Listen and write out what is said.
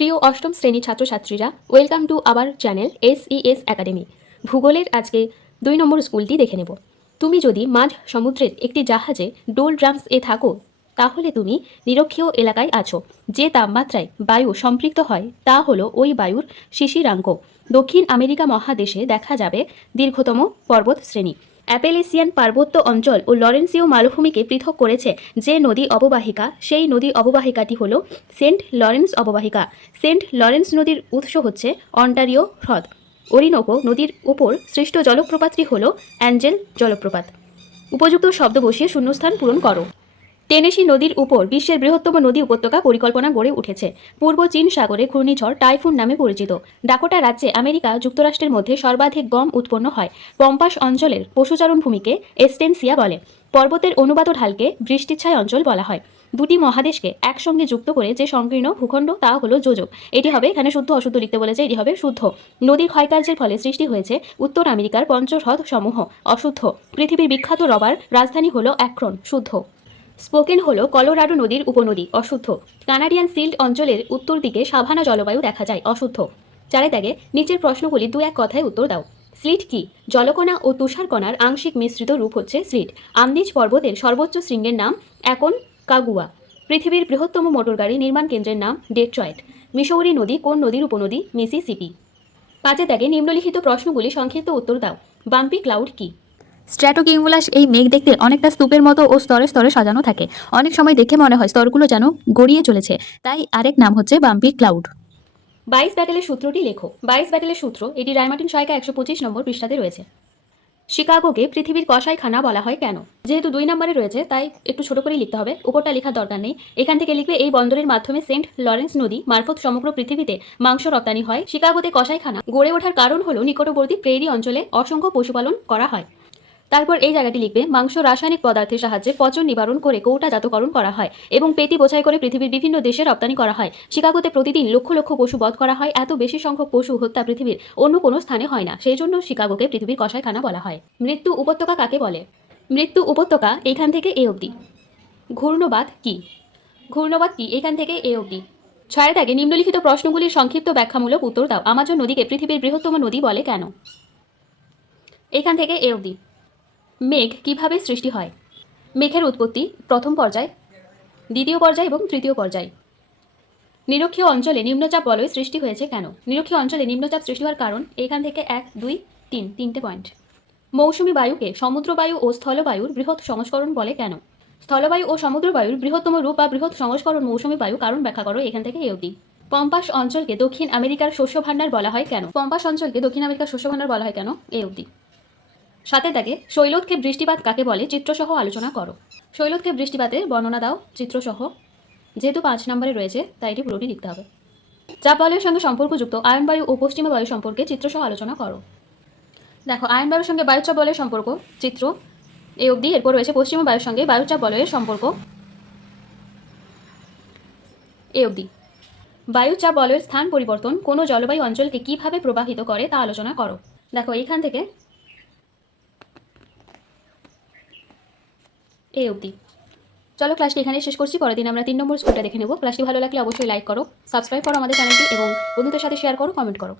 প্রিয় অষ্টম শ্রেণীর ছাত্রছাত্রীরা, welcome to our channel SES academy. ভূগোলের আজকে 2 নম্বর স্কুলটি দেখে নেব। তুমি যদি মাঝ সমুদ্রের একটি জাহাজে ডোলড্রামস এ থাকো, তাহলে তুমি নিরক্ষীয় এলাকায় আছো। যে তাপমাত্রায় বায়ু সম্পৃক্ত হয় তা হলো ওই বায়ুর শিশিরাঙ্ক। দক্ষিণ আমেরিকা মহাদেশে দেখা যাবে দীর্ঘতম পর্বত শ্রেণী। অ্যাপেলেসিয়ান পার্বত্য অঞ্চল ও লরেন্সীয় মালভূমিকে পৃথক করেছে যে নদী অববাহিকা, সেই নদী অববাহিকাটি হল সেন্ট লরেন্স অববাহিকা। সেন্ট লরেন্স নদীর উৎস হচ্ছে অন্টারিও হ্রদ। ওরিনোকো নদীর উপর সৃষ্ট জলপ্রপাতটি হল অ্যাঞ্জেল জলপ্রপাত। উপযুক্ত শব্দ বসিয়ে শূন্যস্থান পূরণ করো। টেনেসি নদীর উপর বিশ্বের বৃহত্তম নদী উপত্যকা পরিকল্পনা গড়ে উঠেছে। পূর্ব চীন সাগরে ঘূর্ণিঝড় টাইফুন নামে পরিচিত। ডাকোটা রাজ্যে আমেরিকা যুক্তরাষ্ট্রের মধ্যে সর্বাধিক গম উৎপন্ন হয়। পম্পাস অঞ্চলের পশুচারণ ভূমিকে এস্টেনসিয়া বলে। পর্বতের অনুবাদ ঢালকে বৃষ্টিচ্ছায় অঞ্চল বলা হয়। দুটি মহাদেশকে একসঙ্গে যুক্ত করে যে সংকীর্ণ ভূখণ্ড তা হলো যোজক। এটি হবে, এখানে শুদ্ধ অশুদ্ধ লিখতে বলেছে, এটি হবে শুদ্ধ। নদীর ক্ষয়কার্যের ফলে সৃষ্টি হয়েছে উত্তর আমেরিকার পঞ্চহ্রদ সমূহ। অশুদ্ধ। পৃথিবীর বিখ্যাত রবার রাজধানী হলো অ্যাক্রন। শুদ্ধ। স্পোকেন হলো কলোরাডো নদীর উপনদী। অশুদ্ধ। কানাডিয়ান সিল্ট অঞ্চলের উত্তর দিকে সাভানা জলবায়ু দেখা যায়। অশুদ্ধ। দাগে নিচের প্রশ্নগুলি 2-1 কথায় উত্তর দাও। স্লিট কি? জলকণা ও তুষারকণার আংশিক মিশ্রিত রূপ হচ্ছে স্লিট। আন্দিজ পর্বতের সর্বোচ্চ শৃঙ্গের নাম অ্যাকন কাগুয়া। পৃথিবীর বৃহত্তম মোটরগাড়ি নির্মাণ কেন্দ্রের নাম ডেট্রয়েট। মিসৌরি নদী কোন নদীর উপনদী? মিসিসিপি। দাগে নিম্নলিখিত প্রশ্নগুলি সংক্ষিপ্ত উত্তর দাও। বাম্পি ক্লাউড কি? স্ট্র্যাটোকিউমুলাস এই মেঘ দেখতে অনেকটা স্তূপের মতো ও স্তরে স্তরে সাজানো থাকে। অনেক সময় দেখে মনে হয় স্তরগুলো যেন গড়িয়ে চলেছে, তাই আরেক নাম হচ্ছে বাম্পি ক্লাউড। 22 ব্যাটেলের সূত্রটি লেখো। 22 ব্যাটেলের সূত্র, এটি রায়মার্টিন সহায়িকা 125 নম্বর পৃষ্ঠাতে রয়েছে। শিকাগোকে পৃথিবীর কসাইখানা বলা হয় কেন? যেহেতু 2 নম্বরে রয়েছে তাই একটু ছোট করেই লিখতে হবে, উপরটা লেখার দরকার নেই। এখান থেকে লিখবে এই বন্দরের মাধ্যমে সেন্ট লরেন্স নদী মারফত সমগ্র পৃথিবীতে মাংস রপ্তানি হয়। শিকাগোতে কসাইখানা গড়ে ওঠার কারণ হলো নিকটবর্তী প্রেরি অঞ্চলে অসংখ্য পশুপালন করা হয়। তারপর এই জায়গাটি লিখবে মাংস রাসায়নিক পদার্থের সাহায্যে পচন নিবারণ করে কৌটাজাতকরণ করা হয় এবং পেটি বোঝাই করে পৃথিবীর বিভিন্ন দেশে রপ্তানি করা হয়। শিকাগোতে প্রতিদিন লক্ষ লক্ষ পশু বধ করা হয়। এত বেশি সংখ্যক পশু হত্যা পৃথিবীর অন্য কোনো স্থানে হয় না, সেই জন্য শিকাগোকে পৃথিবীর কসাইখানা বলা হয়। মৃত্যু উপত্যকা কাকে বলে? মৃত্যু উপত্যকা এখান থেকে এ অবধি। ঘূর্ণবাদ কি? ঘূর্ণবাদ কি? এখান থেকে এ অবধি। দাগে নিম্নলিখিত প্রশ্নগুলির সংক্ষিপ্ত ব্যাখ্যামূলক উত্তর দাও। আমাজন নদীকে পৃথিবীর বৃহত্তম নদী বলে কেন? এখান থেকে এ অবধি। মেঘ কিভাবে সৃষ্টি হয়? মেঘের উৎপত্তি প্রথম পর্যায়, দ্বিতীয় পর্যায় এবং তৃতীয় পর্যায়। নিরক্ষীয় অঞ্চলে নিম্নচাপ বলয় সৃষ্টি হয়েছে কেন? নিরক্ষীয় অঞ্চলে নিম্নচাপ সৃষ্টি হওয়ার কারণ এখান থেকে 1, 2, 3 তিনটে পয়েন্ট। মৌসুমী বায়ুকে সমুদ্রবায়ু ও স্থলবায়ুর বৃহৎ সংস্করণ বলে কেন? স্থলবায়ু ও সমুদ্রবায়ুর বৃহত্তম রূপ বা বৃহৎ সংস্করণ মৌসুমী বায়ু, কারণ ব্যাখ্যা করো এখান থেকে এই অবধি। পম্পাস অঞ্চলকে দক্ষিণ আমেরিকার শস্য ভাণ্ডার বলা হয় কেন? পম্পাস অঞ্চলকে দক্ষিণ আমেরিকার শস্য ভাণ্ডার বলা হয় কেন? এই অবধি। দাগে শৈলোৎক্ষেপ বৃষ্টিপাত কাকে বলে চিত্রসহ আলোচনা করো। শৈলোৎক্ষেপ বৃষ্টিপাতের বর্ণনা দাও চিত্রসহ। যেহেতু 5 নম্বরে রয়েছে তাই এটি পুরোটি লিখতে হবে। চাপ বলয়ের সঙ্গে সম্পর্কযুক্ত আয়নবায়ু ও পশ্চিমা বায়ু সম্পর্কে চিত্রসহ আলোচনা করো। দেখো, আয়নবায়ুর সঙ্গে বায়ুচাপ বলয়ের সম্পর্ক চিত্র এই অবধি। এরপর রয়েছে পশ্চিমা বায়ুর সঙ্গে বায়ুচাপ বলয়ের সম্পর্ক এই অবধি। বায়ুচাপ বলয়ের স্থান পরিবর্তন কোনো জলবায়ু অঞ্চলকে কিভাবে প্রভাবিত করে তা আলোচনা করো। দেখো, এখান থেকে এই অবধি। চলো ক্লাসটি এখানে শেষ করছি। পরের দিন আমরা 3 নম্বর স্কুলটা দেখে নেব। ক্লাসটি ভালো লাগলে অবশ্যই লাইক করো, সাবস্ক্রাইব করো আমাদের চ্যানেলটি এবং বন্ধুদের সাথে শেয়ার করো, কমেন্ট করো।